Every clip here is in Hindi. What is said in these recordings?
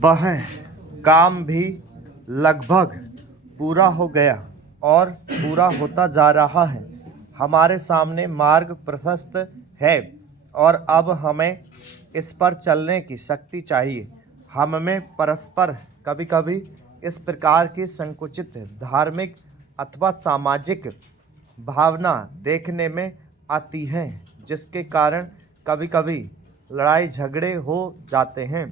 वह काम भी लगभग पूरा हो गया और पूरा होता जा रहा है। हमारे सामने मार्ग प्रशस्त है और अब हमें इस पर चलने की शक्ति चाहिए। हम में परस्पर कभी-कभी इस प्रकार की संकुचित धार्मिक अथवा सामाजिक भावना देखने में आती है, जिसके कारण कभी-कभी लड़ाई झगड़े हो जाते हैं।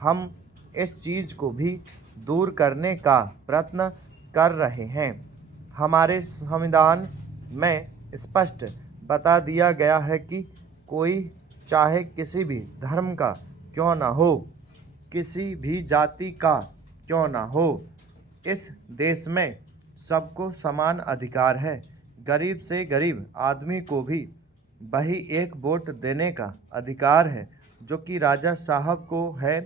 हम इस चीज़ को भी दूर करने का प्रयत्न कर रहे हैं। हमारे संविधान में स्पष्ट बता दिया गया है कि कोई चाहे किसी भी धर्म का क्यों न हो, किसी भी जाति का क्यों न हो, इस देश में सबको समान अधिकार है। गरीब से गरीब आदमी को भी वही एक वोट देने का अधिकार है जो कि राजा साहब को है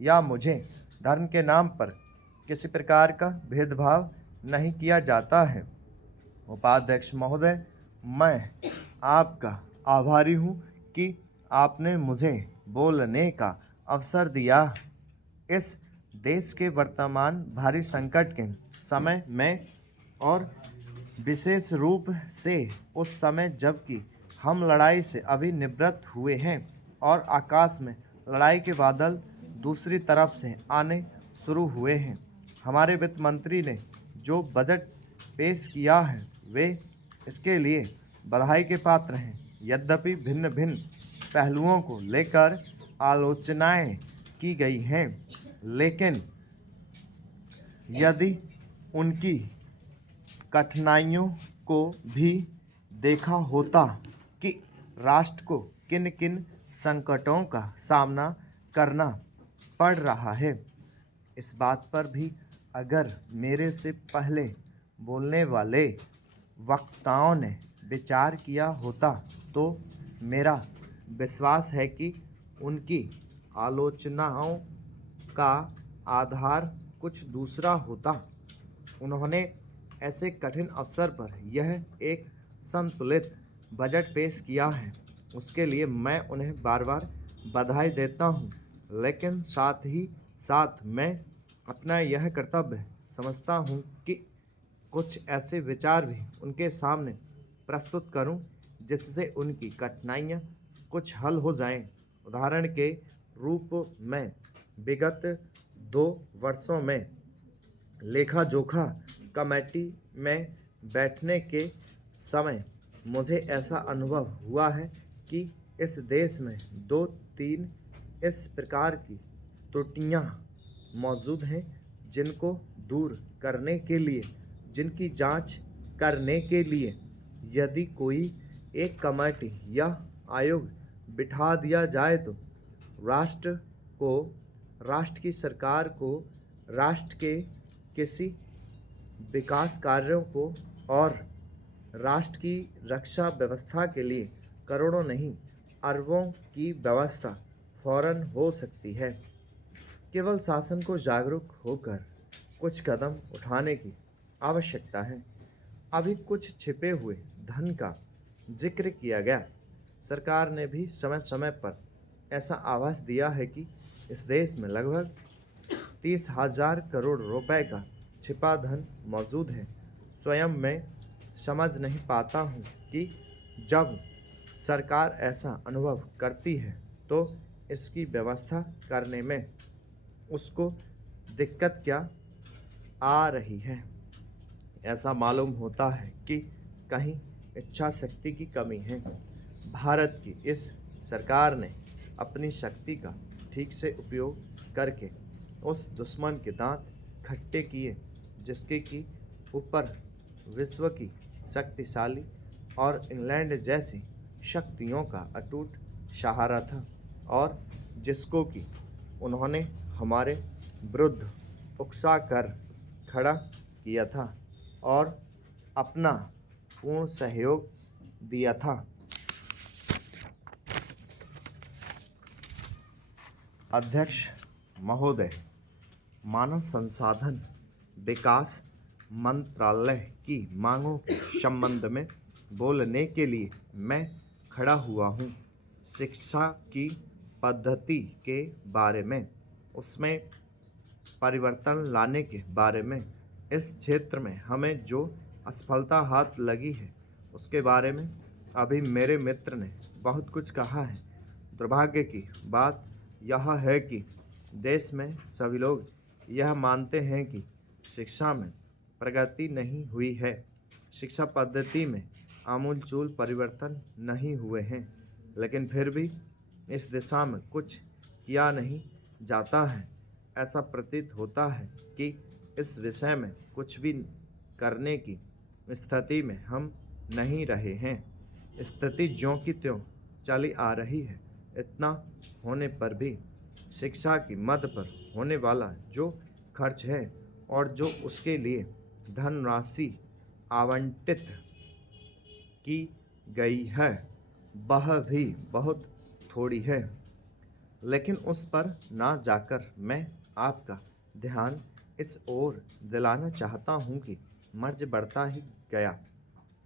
या मुझे। धर्म के नाम पर किसी प्रकार का भेदभाव नहीं किया जाता है। उपाध्यक्ष महोदय, मैं आपका आभारी हूँ कि आपने मुझे बोलने का अवसर दिया। इस देश के वर्तमान भारी संकट के समय में और विशेष रूप से उस समय जबकि हम लड़ाई से अभी निवृत्त हुए हैं और आकाश में लड़ाई के बादल दूसरी तरफ से आने शुरू हुए हैं, हमारे वित्त मंत्री ने जो बजट पेश किया है वे इसके लिए बधाई के पात्र हैं। यद्यपि भिन्न भिन्न पहलुओं को लेकर आलोचनाएं की गई हैं, लेकिन यदि उनकी कठिनाइयों को भी देखा होता कि राष्ट्र को किन किन संकटों का सामना करना पड़ रहा है, इस बात पर भी अगर मेरे से पहले बोलने वाले वक्ताओं ने विचार किया होता तो मेरा विश्वास है कि उनकी आलोचनाओं का आधार कुछ दूसरा होता। उन्होंने ऐसे कठिन अवसर पर यह एक संतुलित बजट पेश किया है, उसके लिए मैं उन्हें बार बार बधाई देता हूँ, लेकिन साथ ही साथ मैं अपना यह कर्तव्य समझता हूँ कि कुछ ऐसे विचार भी उनके सामने प्रस्तुत करूं जिससे उनकी कठिनाइयां कुछ हल हो जाएं। उदाहरण के रूप में विगत 2 वर्षों में लेखा जोखा कमेटी में बैठने के समय मुझे ऐसा अनुभव हुआ है कि इस देश में 2-3 इस प्रकार की त्रुटियां मौजूद हैं जिनको दूर करने के लिए, जिनकी जांच करने के लिए यदि कोई एक कमेटी या आयोग बिठा दिया जाए तो राष्ट्र को, राष्ट्र की सरकार को, राष्ट्र के किसी विकास कार्यों को और राष्ट्र की रक्षा व्यवस्था के लिए करोड़ों नहीं अरबों की व्यवस्था फौरन हो सकती है। केवल शासन को जागरूक होकर कुछ कदम उठाने की आवश्यकता है। अभी कुछ छिपे हुए धन का जिक्र किया गया। सरकार ने भी समय समय पर ऐसा आभास दिया है कि इस देश में लगभग 30,000 करोड़ रुपए का छिपा धन मौजूद है। स्वयं मैं समझ नहीं पाता हूँ कि जब सरकार ऐसा अनुभव करती है तो इसकी व्यवस्था करने में उसको दिक्कत क्या आ रही है। ऐसा मालूम होता है कि कहीं इच्छा शक्ति की कमी है। भारत की इस सरकार ने अपनी शक्ति का ठीक से उपयोग करके उस दुश्मन के दांत खट्टे किए जिसके की ऊपर विश्व की शक्तिशाली और इंग्लैंड जैसी शक्तियों का अटूट सहारा था और जिसको कि उन्होंने हमारे विरुद्ध उकसा कर खड़ा किया था और अपना पूर्ण सहयोग दिया था। अध्यक्ष महोदय, मानव संसाधन विकास मंत्रालय की मांगों के संबंध में बोलने के लिए मैं खड़ा हुआ हूँ। शिक्षा की पद्धति के बारे में उसमें परिवर्तन लाने के बारे में, इस क्षेत्र में हमें जो असफलता हाथ लगी है उसके बारे में अभी मेरे मित्र ने बहुत कुछ कहा है। दुर्भाग्य की बात यह है कि देश में सभी लोग यह मानते हैं कि शिक्षा में प्रगति नहीं हुई है, शिक्षा पद्धति में आमूलचूल परिवर्तन नहीं हुए हैं, लेकिन फिर भी इस दिशा में कुछ किया नहीं जाता है। ऐसा प्रतीत होता है कि इस विषय में कुछ भी करने की स्थिति में हम नहीं रहे हैं। स्थिति ज्यों की त्यों चली आ रही है। इतना होने पर भी शिक्षा की मद पर होने वाला जो खर्च है और जो उसके लिए धनराशि आवंटित की गई है वह भी बहुत थोड़ी है। लेकिन उस पर ना जाकर मैं आपका ध्यान इस ओर दिलाना चाहता हूँ कि मर्ज बढ़ता ही गया।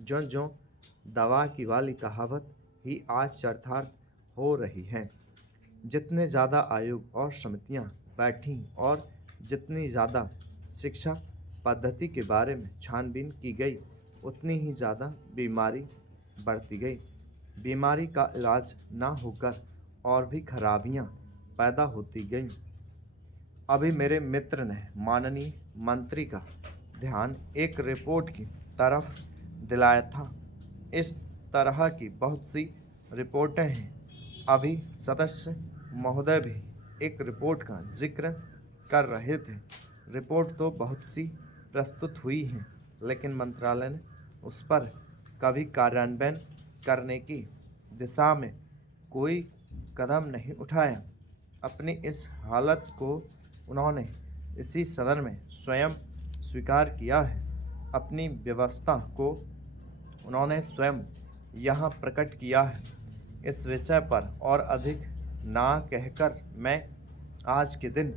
ज्यों ज्यों दवा की वाली कहावत ही आज चरितार्थ हो रही है। जितने ज़्यादा आयोग और समितियाँ बैठीं और जितनी ज़्यादा शिक्षा पद्धति के बारे में छानबीन की गई, उतनी ही ज़्यादा बीमारी बढ़ती गई। बीमारी का इलाज ना होकर और भी खराबियाँ पैदा होती गईं। अभी मेरे मित्र ने माननीय मंत्री का ध्यान एक रिपोर्ट की तरफ दिलाया था। इस तरह की बहुत सी रिपोर्टें हैं। अभी सदस्य महोदय भी एक रिपोर्ट का जिक्र कर रहे थे। रिपोर्ट तो बहुत सी प्रस्तुत हुई हैं, लेकिन मंत्रालय ने उस पर कभी कार्यान्वयन करने की दिशा में कोई कदम नहीं उठाया। अपनी इस हालत को उन्होंने इसी सदन में स्वयं स्वीकार किया है। अपनी व्यवस्था को उन्होंने स्वयं यहाँ प्रकट किया है। इस विषय पर और अधिक ना कहकर मैं आज के दिन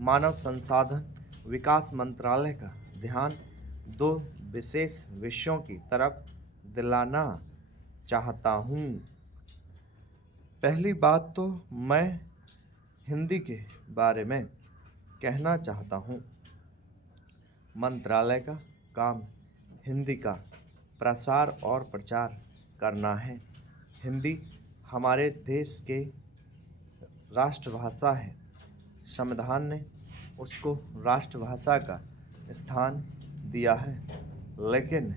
मानव संसाधन विकास मंत्रालय का ध्यान दो विशेष विषयों की तरफ दिलाना चाहता हूँ। पहली बात तो मैं हिंदी के बारे में कहना चाहता हूँ। मंत्रालय का काम हिंदी का प्रसार और प्रचार करना है। हिंदी हमारे देश के राष्ट्रभाषा है। संविधान ने उसको राष्ट्रभाषा का स्थान दिया है, लेकिन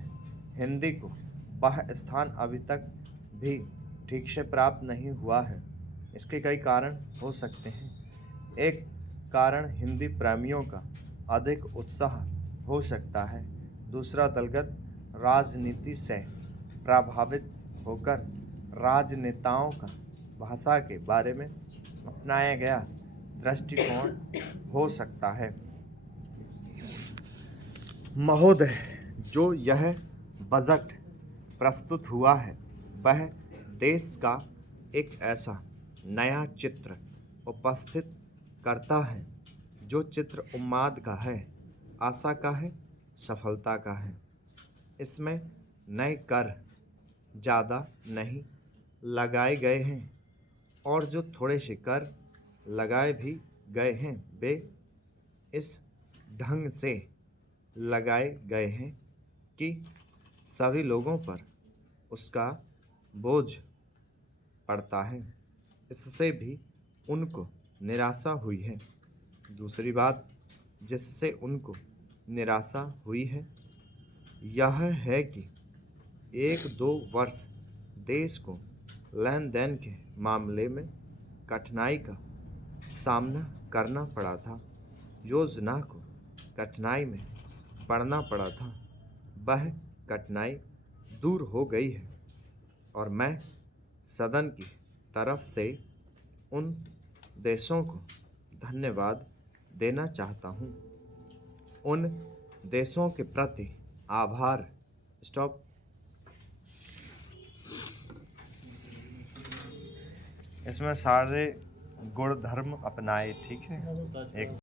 हिंदी को वह स्थान अभी तक भी ठीक से प्राप्त नहीं हुआ है। इसके कई कारण हो सकते हैं। एक कारण हिंदी प्रेमियों का अधिक उत्साह हो सकता है। दूसरा, दलगत राजनीति से प्रभावित होकर राजनेताओं का भाषा के बारे में अपनाया गया दृष्टिकोण हो सकता है। महोदय, जो यह बजट प्रस्तुत हुआ है वह देश का एक ऐसा नया चित्र उपस्थित करता है जो चित्र उन्माद का है, आशा का है, सफलता का है। इसमें नए कर ज़्यादा नहीं लगाए गए हैं और जो थोड़े से कर लगाए भी गए हैं वे इस ढंग से लगाए गए हैं कि सभी लोगों पर उसका बोझ पड़ता है। इससे भी उनको निराशा हुई है। दूसरी बात जिससे उनको निराशा हुई है यह है कि 1-2 वर्ष देश को लेन देन के मामले में कठिनाई का सामना करना पड़ा था। योजना को कठिनाई में पड़ना पड़ा था, वह कठिनाई दूर हो गई है और मैं सदन की तरफ से उन देशों को धन्यवाद देना चाहता हूँ। उन देशों के प्रति आभार। स्टॉप। इसमें सारे गुण धर्म अपनाए, ठीक है। एक